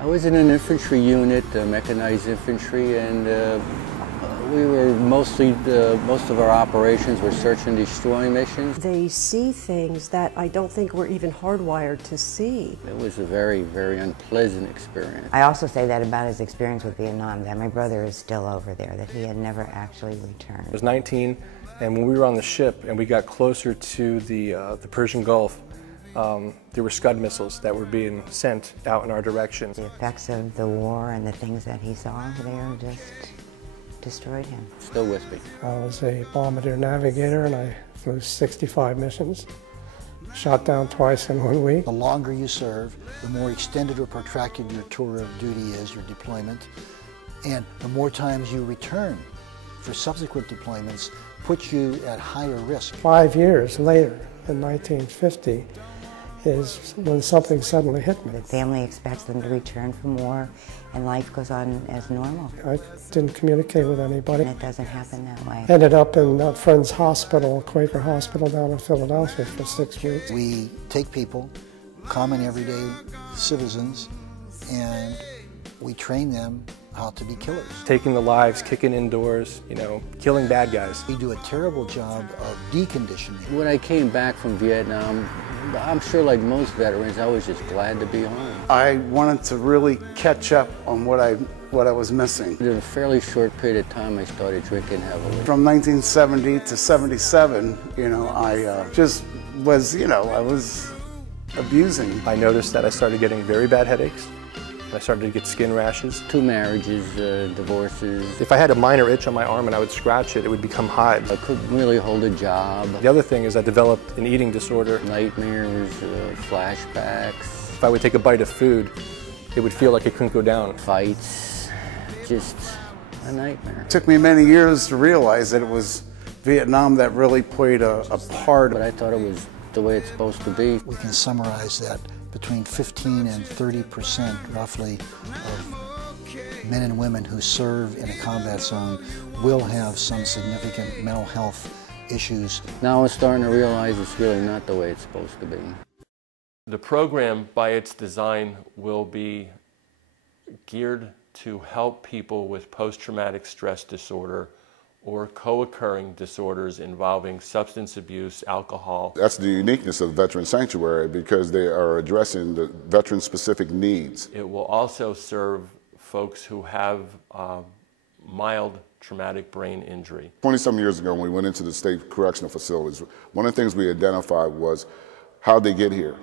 I was in an infantry unit, mechanized infantry, and we were most of our operations were search and destroy missions. They see things that I don't think we're even hardwired to see. It was a very, very unpleasant experience. I also say that about his experience with Vietnam, that my brother is still over there, that he had never actually returned. I was 19, and when we were on the ship and we got closer to the Persian Gulf, there were Scud missiles that were being sent out in our direction. The effects of the war and the things that he saw there just destroyed him. Still with me. I was a bombardier navigator and I flew 65 missions. Shot down twice in 1 week. The longer you serve, the more extended or protracted your tour of duty is, your deployment, and the more times you return for subsequent deployments puts you at higher risk. 5 years later, in 1950, is when something suddenly hit me. The family expects them to return from war and life goes on as normal. I didn't communicate with anybody. And it doesn't happen that way. Ended up in a friend's hospital, Quaker Hospital down in Philadelphia for 6 weeks. We take people, common everyday citizens, and we train them how to be killers. Taking the lives, kicking indoors, killing bad guys. We do a terrible job of deconditioning. When I came back from Vietnam, I'm sure like most veterans, I was just glad to be home. I wanted to really catch up on what I was missing. In a fairly short period of time, I started drinking heavily. From 1970 to 77, I just was, I was abusing. I noticed that I started getting very bad headaches. I started to get skin rashes. 2 marriages, divorces. If I had a minor itch on my arm and I would scratch it, it would become hives. I couldn't really hold a job. The other thing is I developed an eating disorder. Nightmares, flashbacks. If I would take a bite of food, it would feel like it couldn't go down. Fights, just a nightmare. It took me many years to realize that it was Vietnam that really played a part. But I thought it was the way it's supposed to be. We can summarize that between 15 and 30% roughly of men and women who serve in a combat zone will have some significant mental health issues. Now I'm starting to realize it's really not the way it's supposed to be. The program, by its design, will be geared to help people with post-traumatic stress disorder or co-occurring disorders involving substance abuse, alcohol. That's the uniqueness of Veteran Sanctuary because they are addressing the veteran-specific needs. It will also serve folks who have mild traumatic brain injury. 20-some years ago when we went into the state correctional facilities, one of the things we identified was how they get here.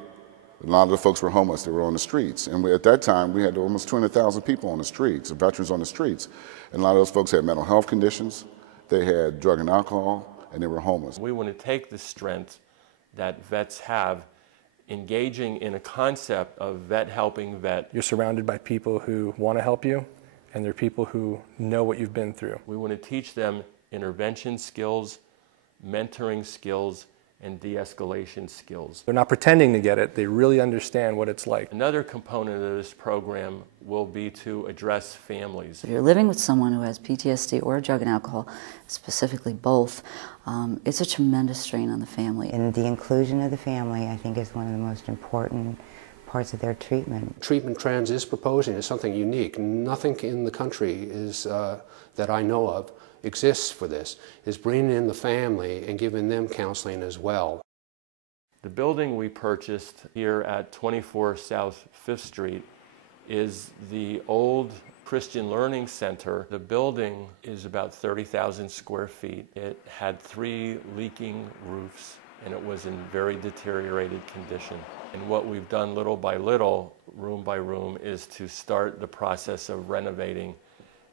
A lot of the folks were homeless, they were on the streets. And at that time, we had almost 200,000 people on the streets, veterans on the streets. And a lot of those folks had mental health conditions. They had drug and alcohol, and they were homeless. We want to take the strength that vets have, engaging in a concept of vet helping vet. You're surrounded by people who want to help you, and they're people who know what you've been through. We want to teach them intervention skills, mentoring skills, and de-escalation skills. They're not pretending to get it, they really understand what it's like. Another component of this program will be to address families. If you're living with someone who has PTSD or drug and alcohol, specifically both, it's a tremendous strain on the family. And the inclusion of the family, I think, is one of the most important parts of their treatment. Treatment Trans is proposing is something unique. Nothing in the country is, that I know of exists for this, is bringing in the family and giving them counseling as well. The building we purchased here at 24 South 5th Street is the old Christian Learning Center. The building is about 30,000 square feet. It had 3 leaking roofs and it was in very deteriorated condition. And what we've done little by little, room by room, is to start the process of renovating.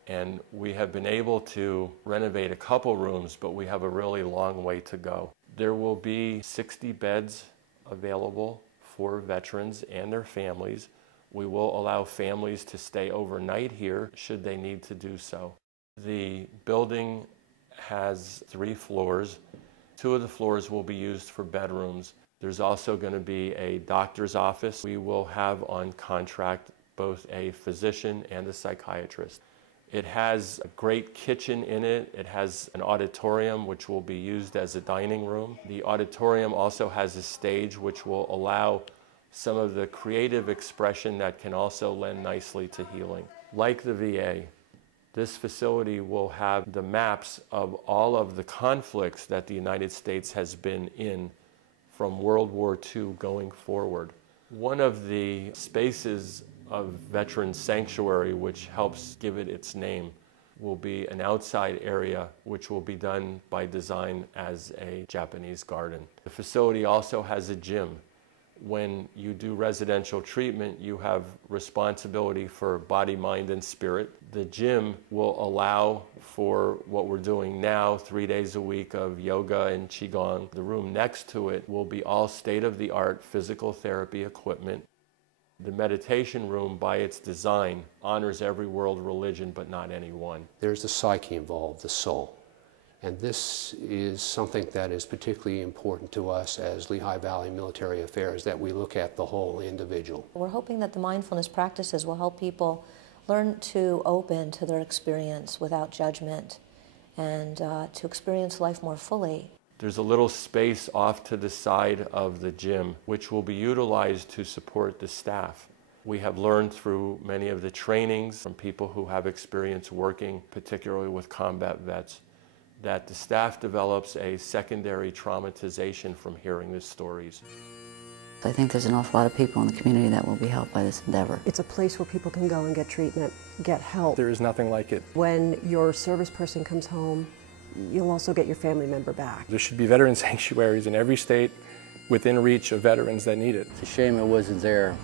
And we have been able to renovate a couple rooms, but we have a really long way to go. There will be 60 beds available for veterans and their families. We will allow families to stay overnight here should they need to do so. The building has 3 floors. 2 of the floors will be used for bedrooms. There's also going to be a doctor's office. We will have on contract both a physician and a psychiatrist. It has a great kitchen in it. It has an auditorium which will be used as a dining room. The auditorium also has a stage which will allow some of the creative expression that can also lend nicely to healing. Like the VA, this facility will have the maps of all of the conflicts that the United States has been in from World War II going forward. One of the spaces of Veterans Sanctuary, which helps give it its name, will be an outside area which will be done by design as a Japanese garden. The facility also has a gym. When you do residential treatment, you have responsibility for body, mind, and spirit. The gym will allow for what we're doing now, 3 days a week of yoga and qigong. The room next to it will be all state-of-the-art physical therapy equipment. The meditation room, by its design, honors every world religion, but not any one. There's the psyche involved, the soul. And this is something that is particularly important to us as Lehigh Valley Military Affairs, that we look at the whole individual. We're hoping that the mindfulness practices will help people learn to open to their experience without judgment and to experience life more fully. There's a little space off to the side of the gym which will be utilized to support the staff. We have learned through many of the trainings from people who have experience working, particularly with combat vets, that the staff develops a secondary traumatization from hearing the stories. I think there's an awful lot of people in the community that will be helped by this endeavor. It's a place where people can go and get treatment, get help. There is nothing like it. When your service person comes home, you'll also get your family member back. There should be veteran sanctuaries in every state within reach of veterans that need it. It's a shame it wasn't there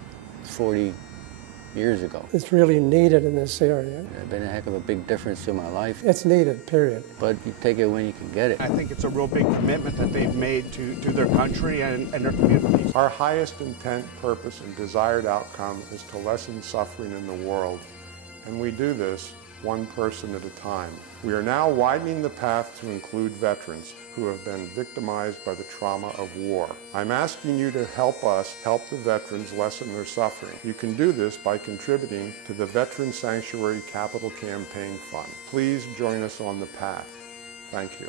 40 years ago. It's really needed in this area. It's been a heck of a big difference in my life. It's needed, period. But you take it when you can get it. I think it's a real big commitment that they've made to their country and their communities. Our highest intent, purpose, and desired outcome is to lessen suffering in the world, and we do this one person at a time. We are now widening the path to include veterans who have been victimized by the trauma of war. I'm asking you to help us help the veterans lessen their suffering. You can do this by contributing to the Veteran Sanctuary Capital Campaign Fund. Please join us on the path. Thank you.